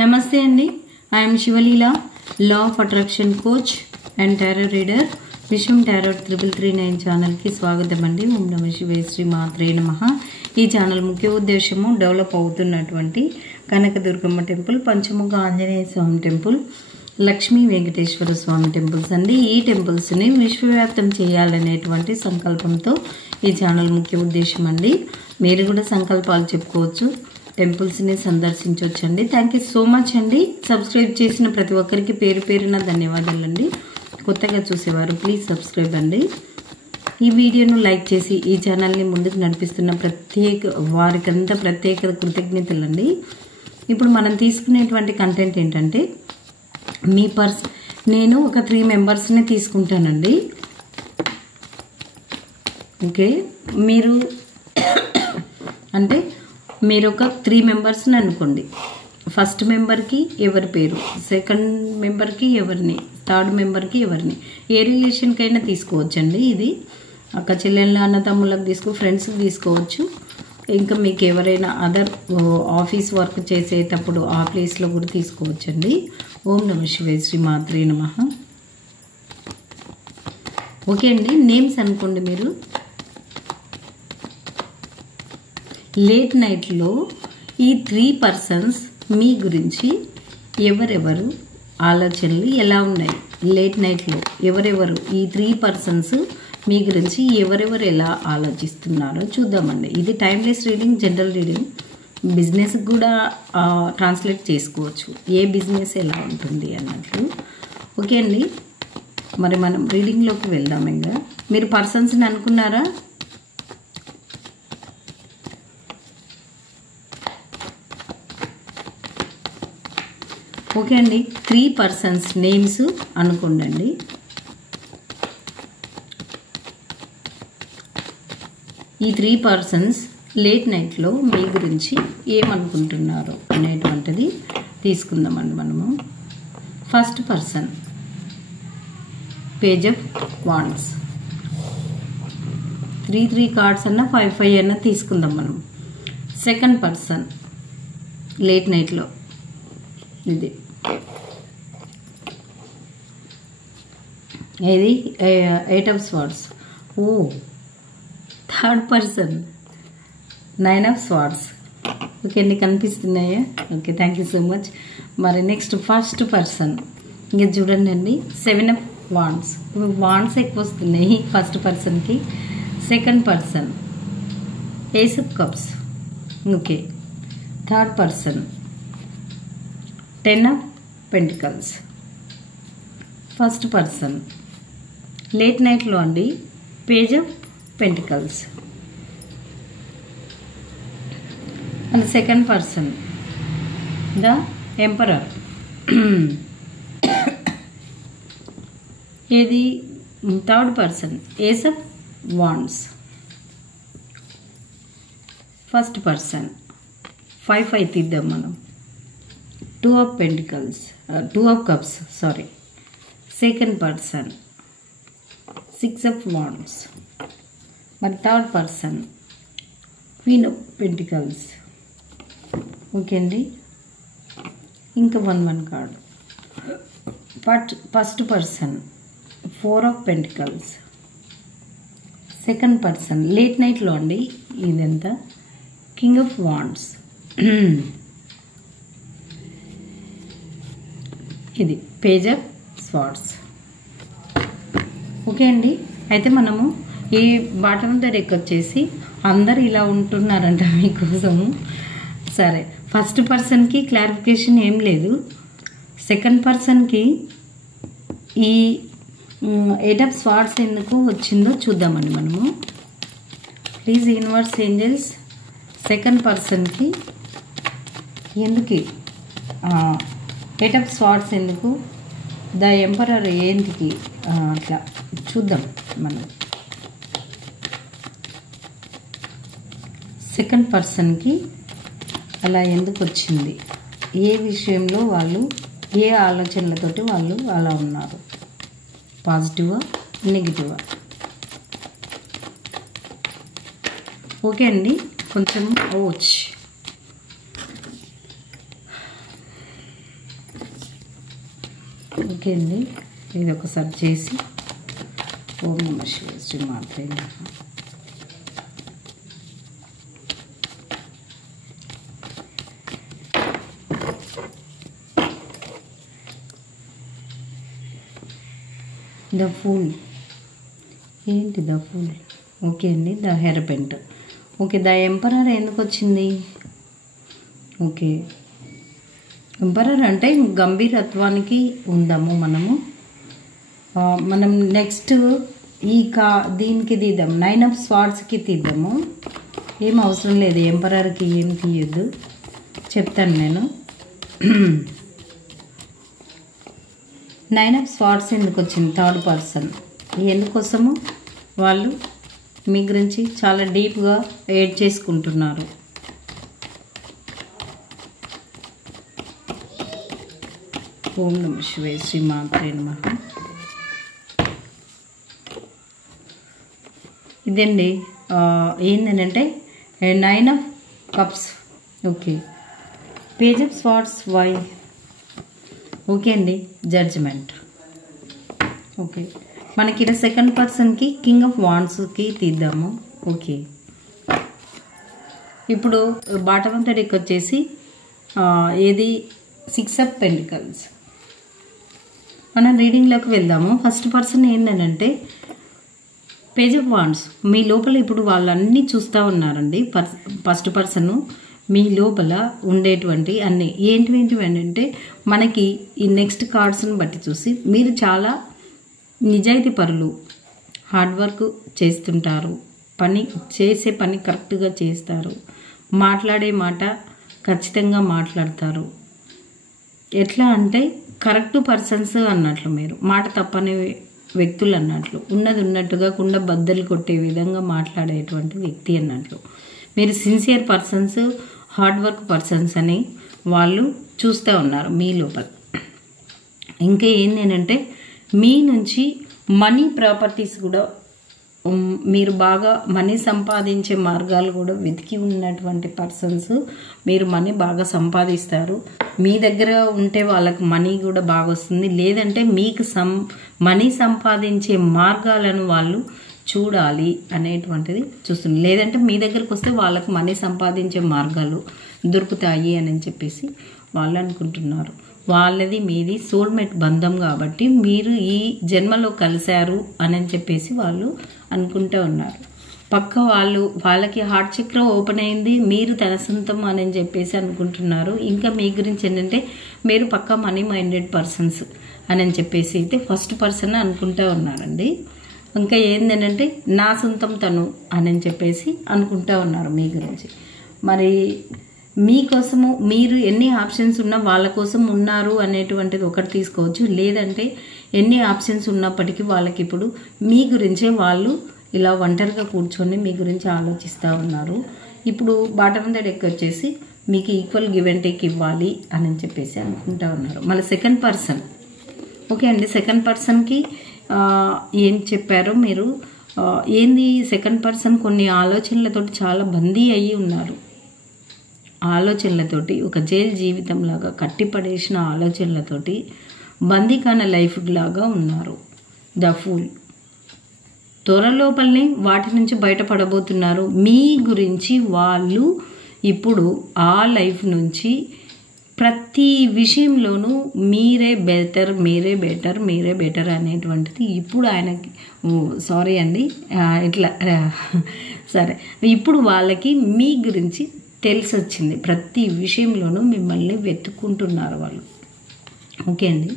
నమస్తే అండి. I'm Sivaleela, law of attraction coach and tarot reader. Vishwam tarot 3339 ఛానల్కి స్వాగతం అండి. ఓం నమ శివాయ, శ్రీ మాత్రే నమః. ఈ ఛానల్ ముఖ్య ఉద్దేశము డెవలప్ అవుతున్నటువంటి కనకదుర్గమ్మ టెంపుల్, పంచముఖ ఆంజనేయ స్వామి టెంపుల్, లక్ష్మీ వెంకటేశ్వర స్వామి టెంపుల్స్ అండి. ఈ టెంపుల్స్ని విశ్వవ్యాప్తం చేయాలనేటువంటి సంకల్పంతో ఈ ఛానల్ ముఖ్య ఉద్దేశం అండి. మీరు కూడా సంకల్పాలు చెప్పుకోవచ్చు, టెంపుల్స్ని సందర్శించవచ్చండి. థ్యాంక్ యూ సో మచ్ అండి. సబ్స్క్రైబ్ చేసిన ప్రతి ఒక్కరికి పేరు పేరున ధన్యవాదాలు అండి. కొత్తగా చూసేవారు ప్లీజ్ సబ్స్క్రైబ్ అండి. ఈ వీడియోను లైక్ చేసి ఈ ఛానల్ని ముందుకు నడిపిస్తున్న వారికంతా ప్రత్యేక కృతజ్ఞతలు అండి. ఇప్పుడు మనం తీసుకునేటువంటి కంటెంట్ ఏంటంటే, నేను ఒక 3 మెంబర్స్ని తీసుకుంటానండి. ఓకే, మీరు ఒక 3 మెంబర్స్ని అనుకోండి. ఫస్ట్ మెంబర్కి ఎవరి పేరు, సెకండ్ మెంబర్కి ఎవరిని, థర్డ్ మెంబర్కి ఎవరిని, ఏ రిలేషన్కైనా తీసుకోవచ్చండి. ఇది అక్క చెల్లెళ్ళ, అన్న తమ్ముళ్ళకి ఫ్రెండ్స్కి తీసుకోవచ్చు. ఇంకా మీకు ఎవరైనా అదర్ ఆఫీస్ వర్క్ చేసేటప్పుడు ఆ ప్లేస్లో కూడా తీసుకోవచ్చండి. ఓం నమ శివాయ, శ్రీ మాత్రే నమః. ఓకే అండి, నేమ్స్ అనుకోండి. మీరు లేట్ నైట్లో ఈ 3 పర్సన్స్ మీ గురించి ఎవరెవరు ఆలోచనలు ఎలా ఉన్నాయి, లేట్ నైట్లో ఎవరెవరు ఈ 3 పర్సన్స్ మీ గురించి ఎవరెవరు ఎలా ఆలోచిస్తున్నారో చూద్దామండి. ఇది టైమ్లెస్ రీడింగ్, జనరల్ రీడింగ్. బిజినెస్కి కూడా ట్రాన్స్లేట్ చేసుకోవచ్చు, ఏ బిజినెస్ ఎలా ఉంటుంది అన్నట్లు. ఓకే అండి, మరి మనం రీడింగ్లోకి వెళ్దాం. ఇంకా మీరు పర్సన్స్ని అనుకున్నారా? ఓకే అండి, 3 పర్సన్స్ నేమ్స్ అనుకోండి. ఈ 3 పర్సన్స్ లేట్ నైట్లో మీ గురించి ఏమనుకుంటున్నారు అనేటువంటిది తీసుకుందామండి మనము. First person, page of wands. 3 cards అన్నా 5 అన్నా తీసుకుందాం మనం. సెకండ్ పర్సన్ లేట్ నైట్లో, ఇది 8 of swords. Third person 9 of swords. Okay అండి, కనిపిస్తున్నాయా? Okay, thank you so much. మరి నెక్స్ట్ ఫస్ట్ పర్సన్, ఇంకా చూడండి అండి, 7 ఆఫ్ వాండ్స్. వాండ్స్ ఎక్కువ వస్తున్నాయి ఫస్ట్ పర్సన్కి. Second person ace of cups. Okay, third person 10 of pentacles. First person late నైట్లో అండి, page of pentacles. And second person the emperor. ఇది third person ace of wands. First person 5 తీద్దాం మనం. 2 of pentacles, 2 of cups, sorry. Second person 6 of wands. మరి third person queen of pentacles. Okay అండి, ఇంకా 1 card. First person 4 of pentacles. Second person late నైట్లో అండి, ఇదంతా king of wands. ఇది page of swords. Okay అండి, అయితే మనము ఈ బాటమ్ ద డెక్ వచ్చేసి అందరు ఇలా ఉంటున్నారంట మీకోసము. సరే, ఫస్ట్ పర్సన్కి క్లారిఫికేషన్ ఏం లేదు. సెకండ్ పర్సన్కి ఈ 8 ఆఫ్ స్వార్డ్స్ ఎందుకు వచ్చిందో చూద్దామండి మనము. ప్లీజ్ యూనివర్స్ ఏంజల్స్, సెకండ్ పర్సన్కి ఎందుకు 8 ఆఫ్ స్వార్డ్స్ ఎందుకు, ద ఎంపరర్ ఏంటికి, అట్లా చూద్దాం మనం. సెకండ్ పర్సన్కి అలా ఎందుకు వచ్చింది, ఏ విషయంలో వాళ్ళు, ఏ ఆలోచనలతోటి వాళ్ళు అలా ఉన్నారు, పాజిటివా నెగిటివా. ఓకే అండి, కొంచెం ఓకే అండి, ఇది ఒకసారి చేసి ఓం నమః శివాయ శ్రీ మాత్రే నమః. ద ఫూల్ ఏంటి ద ఫూల్? ఓకే అండి, ద హెర్పెంట్. ఓకే, ద ఎంపరర్ ఎందుకు వచ్చింది? ఓకే, ఎంపరర్ అంటే గంభీరత్వానికి ఉందాము మనము. మనం నెక్స్ట్ దీనికి తీద్దాం, 9 of Swordsకి తీద్దాము. ఏం అవసరం లేదు, ఎంపరర్కి ఏం తీయద్దు, చెప్తాను నేను. 9 of Swords ఎందుకు వచ్చింది? థర్డ్ పర్సన్ ఎందుకోసము? వాళ్ళు మీ గురించి చాలా డీప్గా ఎడ్ చేసుకుంటున్నారు. ఓం నమః శివాయ శ్రీ మాత్రే నమః. ఇదండి ఏంటంటే 9 of Cups. Okay, page of swords why? Okay అండి, జడ్జ్మెంట్. ఓకే, మనకి ఇక్కడ సెకండ్ పర్సన్కి కింగ్ ఆఫ్ వాండ్స్కి తీద్దాము. ఓకే, ఇప్పుడు బాటమ్ ఆఫ్ ద డెక్ వచ్చేసి ఏది 6 of Pentacles. మనం రీడింగ్లోకి వెళ్దాము. ఫస్ట్ పర్సన్ ఏంటంటే పేజ్ ఆఫ్ వాండ్స్. మీ లోపల ఇప్పుడు వాళ్ళన్నీ చూస్తూ ఉన్నారండి. ఫస్ట్ పర్సన్ మీ లోపల ఉండేటువంటి అన్నీ ఏంటివేంటివంటే మనకి ఈ నెక్స్ట్ కార్డ్స్ని బట్టి చూసి మీరు చాలా నిజాయితీ పరులు, హార్డ్ వర్క్ చేస్తుంటారు, చేసే పని కరెక్ట్గా చేస్తారు, మాట్లాడే మాట ఖచ్చితంగా మాట్లాడతారు. ఎట్లా అంటే కరెక్ట్ పర్సన్స్ అన్నట్లు, మీరు మాట తప్పని వ్యక్తులు అన్నట్లు, ఉన్నది ఉన్నట్టుగా కుండ బద్దలు కొట్టే విధంగా మాట్లాడేటువంటి వ్యక్తి అన్నట్లు. మీరు sincere persons, hard work persons అని వాళ్ళు చూస్తూ ఉన్నారు మీ లోపల. ఇంకా ఏంటంటే మీ నుంచి మనీ ప్రాపర్టీస్ కూడా మీరు బాగా మనీ సంపాదించే మార్గాలు కూడా వెతికి ఉన్నటువంటి పర్సన్స్. మీరు మనీ బాగా సంపాదిస్తారు. మీ దగ్గర ఉంటే వాళ్ళకి మనీ కూడా బాగా వస్తుంది. లేదంటే మీకు మనీ సంపాదించే మార్గాలను వాళ్ళు చూడాలి అనేటువంటిది చూస్తుంది. లేదంటే మీ దగ్గరకు వస్తే వాళ్ళకు మనీ సంపాదించే మార్గాలు దొరుకుతాయి అని చెప్పేసి వాళ్ళు అనుకుంటున్నారు. వాళ్ళది మీది సోల్మేట్ బంధం కాబట్టి మీరు ఈ జన్మలో కలిశారు అని చెప్పేసి వాళ్ళు అనుకుంటూ ఉన్నారు. పక్క వాళ్ళకి హార్ట్ చక్ర ఓపెన్ అయింది, మీరు తన సొంతం అని చెప్పేసి అనుకుంటున్నారు. ఇంకా మీ గురించి ఏంటంటే మీరు పక్క మనీ మైండెడ్ పర్సన్స్ అని చెప్పేసి అయితే ఫస్ట్ పర్సన్ అనుకుంటూ ఉన్నారండి. ఇంకా ఏంటంటే నా సొంతం తను అని చెప్పేసి అనుకుంటూ ఉన్నారు మీ గురించి. మరి మీకోసము మీరు ఎన్ని ఆప్షన్స్ ఉన్నా వాళ్ళ కోసం ఉన్నారు అనేటువంటిది ఒకటి తీసుకోవచ్చు. లేదంటే ఎన్ని ఆప్షన్స్ ఉన్నప్పటికీ వాళ్ళకి ఇప్పుడు మీ గురించే వాళ్ళు ఇలా ఒంటరిగా కూర్చొని మీ గురించి ఆలోచిస్తూ ఉన్నారు. ఇప్పుడు బాటమ్ ఆఫ్ ద డెక్ వచ్చేసి మీకు ఈక్వల్ గివ్ అండ్ టేక్ ఇవ్వాలి అని చెప్పేసి అనుకుంటూ ఉన్నారు. మళ్ళీ సెకండ్ పర్సన్. ఓకే అండి, సెకండ్ పర్సన్కి ఏం చెప్పారో మీరు ఏంది, సెకండ్ పర్సన్ కొన్ని ఆలోచనలతోటి చాలా బందీ అయ్యి ఉన్నారు. ఆలోచనలతోటి ఒక జైలు జీవితం లాగా కట్టిపడేసిన ఆలోచనలతోటి బందీకాన లైఫ్ లాగా ఉన్నారు. The fool. త్వరలోపలనే వాటి నుంచి బయటపడబోతున్నారు. మీ గురించి వాళ్ళు ఇప్పుడు ఆ లైఫ్ నుంచి ప్రతి విషయంలోనూ మీరే బెటర్, మీరే బెటర్, మీరే బెటర్ అనేటువంటిది ఇప్పుడు ఆయనకి సారీ అండి ఇట్లా సరే ఇప్పుడు వాళ్ళకి మీ గురించి తెలిసి వచ్చింది. ప్రతి విషయంలోనూ మిమ్మల్ని వెతుక్కుంటున్నారు వాళ్ళు. ఓకే అండి,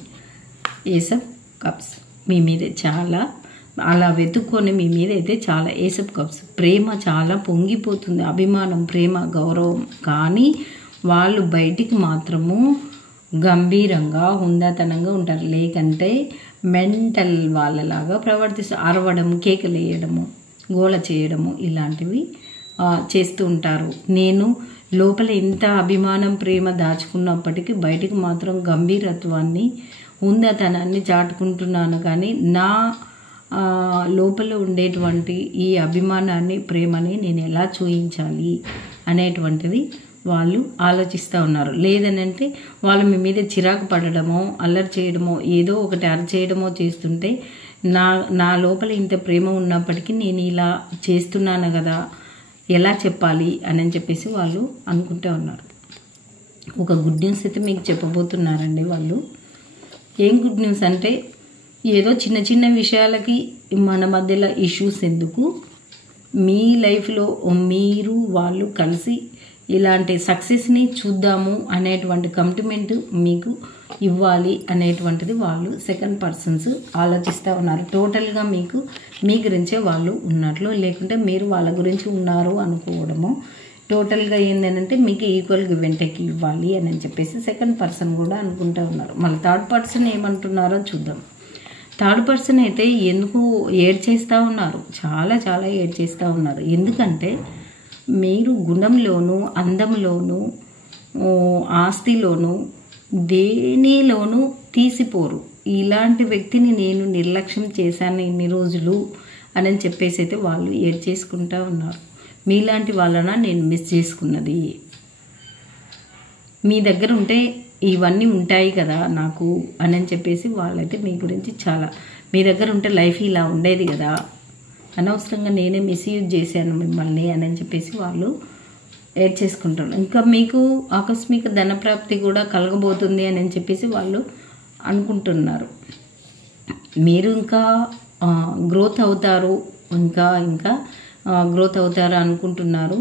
ఏస్ ఆఫ్ కప్స్ మీ మీదే చాలా అలా వెతుక్కొని మీ మీద అయితే చాలా ఏస్ ఆఫ్ కప్స్ ప్రేమ చాలా పొంగిపోతుంది. అభిమానం, ప్రేమ, గౌరవం. కానీ వాళ్ళు బయటికి మాత్రము గంభీరంగా హుందాతనంగా ఉంటారు. లేకంటే మెంటల్ వాళ్ళలాగా ప్రవర్తిస్తారు. అరవడం, కేకలు వేయడము, గోల చేయడము ఇలాంటివి చేస్తూ ఉంటారు. నేను లోపల ఎంత అభిమానం, ప్రేమ దాచుకున్నప్పటికీ బయటికి మాత్రం గంభీరత్వాన్ని, హుందాతనాన్ని చాటుకుంటున్నాను. కానీ నా లోపల ఉండేటువంటి ఈ అభిమానాన్ని, ప్రేమని నేను ఎలా చూయించాలి అనేటువంటిది వాళ్ళు ఆలోచిస్తూ ఉన్నారు. లేదనంటే వాళ్ళు మీ మీద చిరాకు పడడమో, అల్లరి చేయడమో, ఏదో ఒకటి అరచేయడమో చేస్తుంటే నా లోపల ఇంత ప్రేమ ఉన్నప్పటికీ నేను ఇలా చేస్తున్నాను కదా, ఎలా చెప్పాలి అని చెప్పేసి వాళ్ళు అనుకుంటూ ఉన్నారు. ఒక గుడ్ న్యూస్ అయితే మీకు చెప్పబోతున్నారండి వాళ్ళు. ఏం గుడ్ న్యూస్ అంటే, ఏదో చిన్న చిన్న విషయాలకి మన మధ్యలో ఇష్యూస్ ఎందుకు, మీ లైఫ్లో మీరు వాళ్ళు కలిసి ఇలాంటి సక్సెస్ని చూద్దాము అనేటువంటి కమిట్మెంట్ మీకు ఇవ్వాలి అనేటువంటిది వాళ్ళు సెకండ్ పర్సన్స్ ఆలోచిస్తూ ఉన్నారు. టోటల్గా మీ గురించే వాళ్ళు ఉన్నట్లు, లేకుంటే మీరు వాళ్ళ గురించి ఉన్నారు అనుకోవడము. టోటల్గా ఏంటంటే మీకు ఈక్వల్ గివ్ అండ్ టేక్ ఇవ్వాలి అని చెప్పేసి సెకండ్ పర్సన్ కూడా అనుకుంటూ ఉన్నారు. మళ్ళీ థర్డ్ పర్సన్ ఏమంటున్నారో చూద్దాం. థర్డ్ పర్సన్ అయితే ఎందుకు ఏడ్ చేస్తూ ఉన్నారు, చాలా చాలా ఏడ్ చేస్తూ ఉన్నారు. ఎందుకంటే మీరు గుణంలోనూ, అందంలోనూ, ఆస్తిలోనూ, దేనిలోనూ తీసిపోరు. ఇలాంటి వ్యక్తిని నేను నిర్లక్ష్యం చేశాను ఇన్ని రోజులు అని చెప్పేసి అయితే వాళ్ళు ఏడ్ చేసుకుంటూ ఉన్నారు. మీలాంటి వాళ్ళన నేను మిస్ చేసుకున్నది, మీ దగ్గర ఉంటే ఇవన్నీ ఉంటాయి కదా నాకు అని చెప్పేసి వాళ్ళైతే మీ గురించి చాలా, మీ దగ్గర ఉంటే లైఫ్ ఇలా ఉండేది కదా, అనవసరంగా నేనే మిస్యూజ్ చేశాను మిమ్మల్ని అని చెప్పేసి వాళ్ళు ఏడ్ చేసుకుంటారు. ఇంకా మీకు ఆకస్మిక ధనప్రాప్తి కూడా కలగబోతుంది అని చెప్పేసి వాళ్ళు అనుకుంటున్నారు. మీరు ఇంకా గ్రోత్ అవుతారు, ఇంకా గ్రోత్ అవుతారు అనుకుంటున్నారు.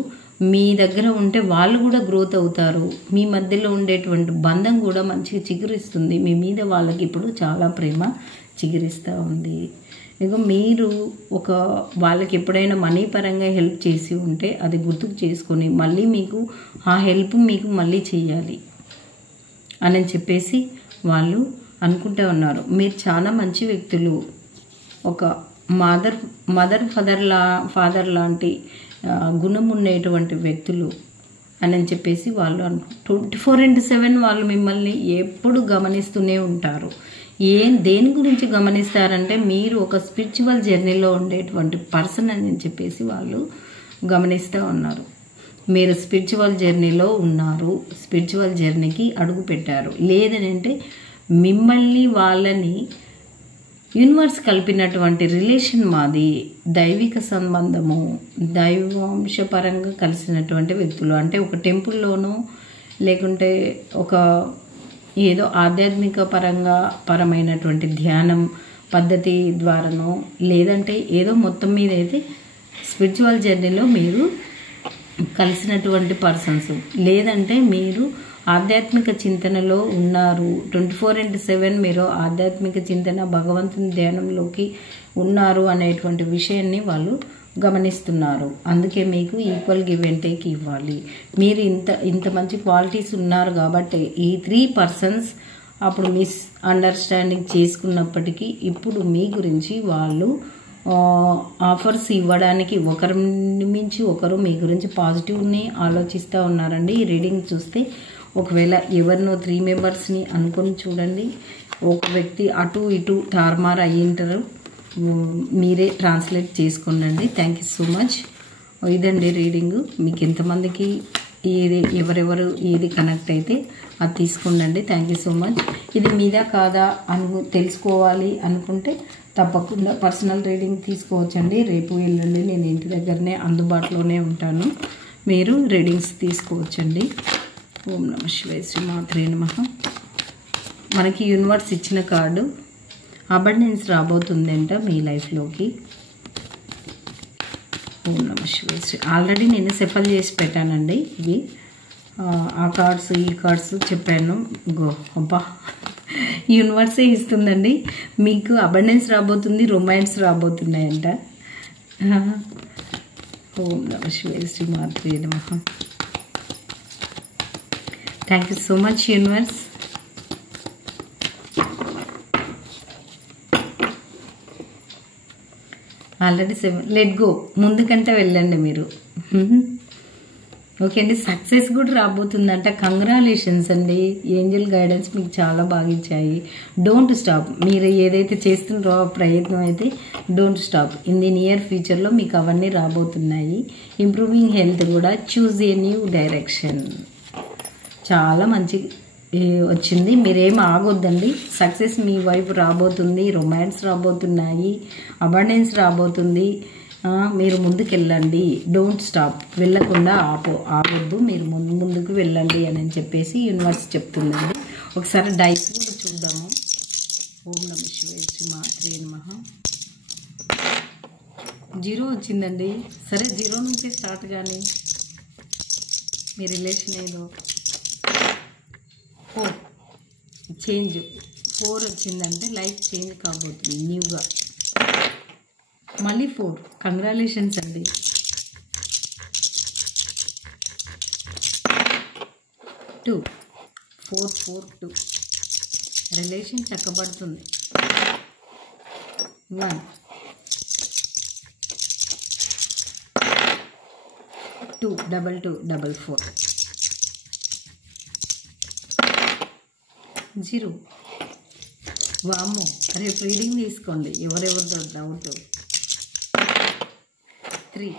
మీ దగ్గర ఉంటే వాళ్ళు కూడా గ్రోత్ అవుతారు. మీ మధ్యలో ఉండేటువంటి బంధం కూడా మంచిగా చిగురిస్తుంది. మీ మీద వాళ్ళకి ఇప్పుడు చాలా ప్రేమ చిగురిస్తూ ఉంది. ఇక మీరు వాళ్ళకి ఎప్పుడైనా మనీ పరంగా హెల్ప్ చేసి ఉంటే అది గుర్తుకు చేసుకొని మళ్ళీ మీకు ఆ హెల్ప్ మీకు మళ్ళీ చెయ్యాలి అని చెప్పేసి వాళ్ళు అనుకుంటూ ఉన్నారు. మీరు చాలా మంచి వ్యక్తులు, ఒక ఫాదర్ లాంటి గుణం ఉండేటువంటి వ్యక్తులు అని చెప్పేసి వాళ్ళు 24/7 వాళ్ళు మిమ్మల్ని ఎప్పుడు గమనిస్తూనే ఉంటారు. దేని గురించి గమనిస్తారంటే, మీరు ఒక స్పిరిచువల్ జర్నీలో ఉండేటువంటి పర్సన్ అని చెప్పేసి వాళ్ళు గమనిస్తూ ఉన్నారు. మీరు స్పిరిచువల్ జర్నీలో ఉన్నారు, స్పిరిచువల్ జర్నీకి అడుగు పెట్టారు. లేదంటే మిమ్మల్ని వాళ్ళని యూనివర్స్ కలిపినటువంటి రిలేషన్ మాది, దైవిక సంబంధము, దైవాంశపరంగా కలిసినటువంటి వ్యక్తులు. అంటే ఒక టెంపుల్లోనూ, లేకుంటే ఒక ఏదో ఆధ్యాత్మిక పరమైనటువంటి ధ్యానం పద్ధతి ద్వారానో, లేదంటే ఏదో మొత్తం మీద అయితే స్పిరిచువల్ జర్నీలో మీరు కలిసినటువంటి పర్సన్స్, లేదంటే మీరు ఆధ్యాత్మిక చింతనలో ఉన్నారు. 24/7 మీరు ఆధ్యాత్మిక చింతన, భగవంతుని ధ్యానంలోకి ఉన్నారు అనేటువంటి విషయాన్ని వాళ్ళు గమనిస్తున్నారు. అందుకే మీకు ఈక్వల్ గివ్ అండ్ టేక్ ఇవ్వాలి. మీరు ఇంత మంచి క్వాలిటీస్ ఉన్నారు కాబట్టి ఈ 3 పర్సన్స్ అప్పుడు మిస్ అండర్స్టాండింగ్ చేసుకున్నప్పటికీ ఇప్పుడు మీ గురించి వాళ్ళు ఆఫర్స్ ఇవ్వడానికి ఒకరి మించి ఒకరు మీ గురించి పాజిటివ్ని ఆలోచిస్తూ ఉన్నారండి. ఈ రీడింగ్ చూస్తే ఒకవేళ ఎవరినో 3 మెంబర్స్ని అనుకొని చూడండి. ఒక వ్యక్తి అటు ఇటు టార్మార్ అయ్యింటారు, మీరే ట్రాన్స్లేట్ చేసుకోండి. Thank you so much. ఇదండి రీడింగు. మీకు ఎంతమందికి ఎవరెవరు ఏది కనెక్ట్ అయితే అది తీసుకోండి. Thank you so much. ఇది మీదా కాదా తెలుసుకోవాలి అనుకుంటే తప్పకుండా పర్సనల్ రీడింగ్ తీసుకోవచ్చండి. రేపు వెళ్ళండి, నేను ఇంటి దగ్గరనే అందుబాటులోనే ఉంటాను. మీరు రీడింగ్స్ తీసుకోవచ్చండి. ఓం నమః శివాయ, శ్రీ మాత్రే నమః. మనకి యూనివర్స్ ఇచ్చిన కార్డు అబండెన్స్ రాబోతుందంట మీ లైఫ్లోకి. ఓం నమః శివాయ. ఆల్రెడీ నేను సెఫల్ చేసి పెట్టానండి. ఇవి ఆ కార్డ్స్ ఈ కార్డ్స్ చెప్పాను. అబ్బా, యూనివర్సే ఇస్తుందండి. మీకు అబండెన్స్ రాబోతుంది, రొమాన్స్ రాబోతున్నాయంట. ఓం నమః శివాయ, శ్రీ మాత్రే నమః. Thank you so much universe. Already 7 let go, ముందుకంటే వెళ్ళండి మీరు. ఓకే అండి, సక్సెస్ కూడా రాబోతుందంట. కంగ్రాచులేషన్స్ అండి. ఏంజల్ గైడెన్స్ మీకు చాలా బాగా ఇచ్చాయి. Don't stop. మీరు ఏదైతే చేస్తున్నారో ప్రయత్నం అయితే don't stop. In the near ఫ్యూచర్లో మీకు అవన్నీ రాబోతున్నాయి. ఇంప్రూవింగ్ హెల్త్ కూడా, చూజ్ ఏ న్యూ డైరెక్షన్. చాలా మంచి వచ్చింది. మీరేం ఆగొద్దండి. సక్సెస్ మీ వైపు రాబోతుంది. రొమాన్స్ రాబోతున్నాయి. అబండెన్స్ రాబోతుంది. మీరు ముందుకెళ్ళండి. Don't stop. వెళ్ళకుండా ఆగొద్దు. మీరు ముందుకు వెళ్ళండి అని చెప్పేసి యూనివర్స్ చెప్తుందండి. ఒకసారి డైస్ కూడా చూద్దాము. ఓం నమః శివాయ శ్రీ మాత్రే నమః. 0 వచ్చిందండి. సరే 0 నుంచి స్టార్ట్ కానీ మీ రిలేషన్ ఏదో 4 చేంజ్ 4 వచ్చిందంటే లైఫ్ చేంజ్ కాబోతుంది న్యూగా. మళ్ళీ 4. కంగ్రాచులేషన్స్ అండి. 2 4 4 2 రిలేషన్ చక్కబడుతుంది. 1 2 2 2 4 4 0. వామ్మో, రేపు రీడింగ్ తీసుకోండి ఎవరెవరితో డౌట్. 3.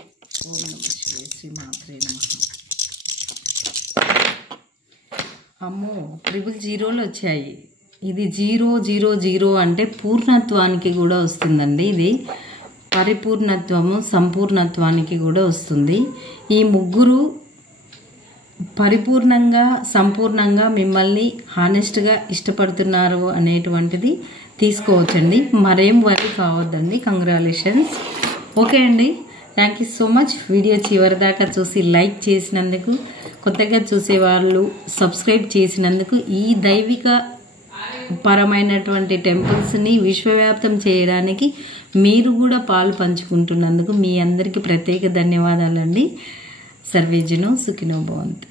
ఓం నమః శివాయ శ్రీ మాత్రే నమః. అమ్మో, 000 వచ్చాయి. ఇది 0 0 0 అంటే పూర్ణత్వానికి కూడా వస్తుందండి. ఇది పరిపూర్ణత్వము, సంపూర్ణత్వానికి కూడా వస్తుంది. ఈ ముగ్గురు పరిపూర్ణంగా, సంపూర్ణంగా మిమ్మల్ని హానెస్ట్గా ఇష్టపడుతున్నారు అనేటువంటిది తీసుకోవచ్చండి. మరేం వరి కావద్దండి. కంగ్రాచులేషన్స్. ఓకే అండి, thank you so much. Video చివరి దాకా చూసి లైక్ చేసినందుకు, కొత్తగా చూసేవాళ్ళు సబ్స్క్రైబ్ చేసినందుకు, ఈ దైవిక పరమైనటువంటి టెంపుల్స్ని విశ్వవ్యాప్తం చేయడానికి మీరు కూడా పాలు పంచుకుంటున్నందుకు మీ అందరికీ ప్రత్యేక ధన్యవాదాలండి. సర్వేజనో సుఖినో భవంతు.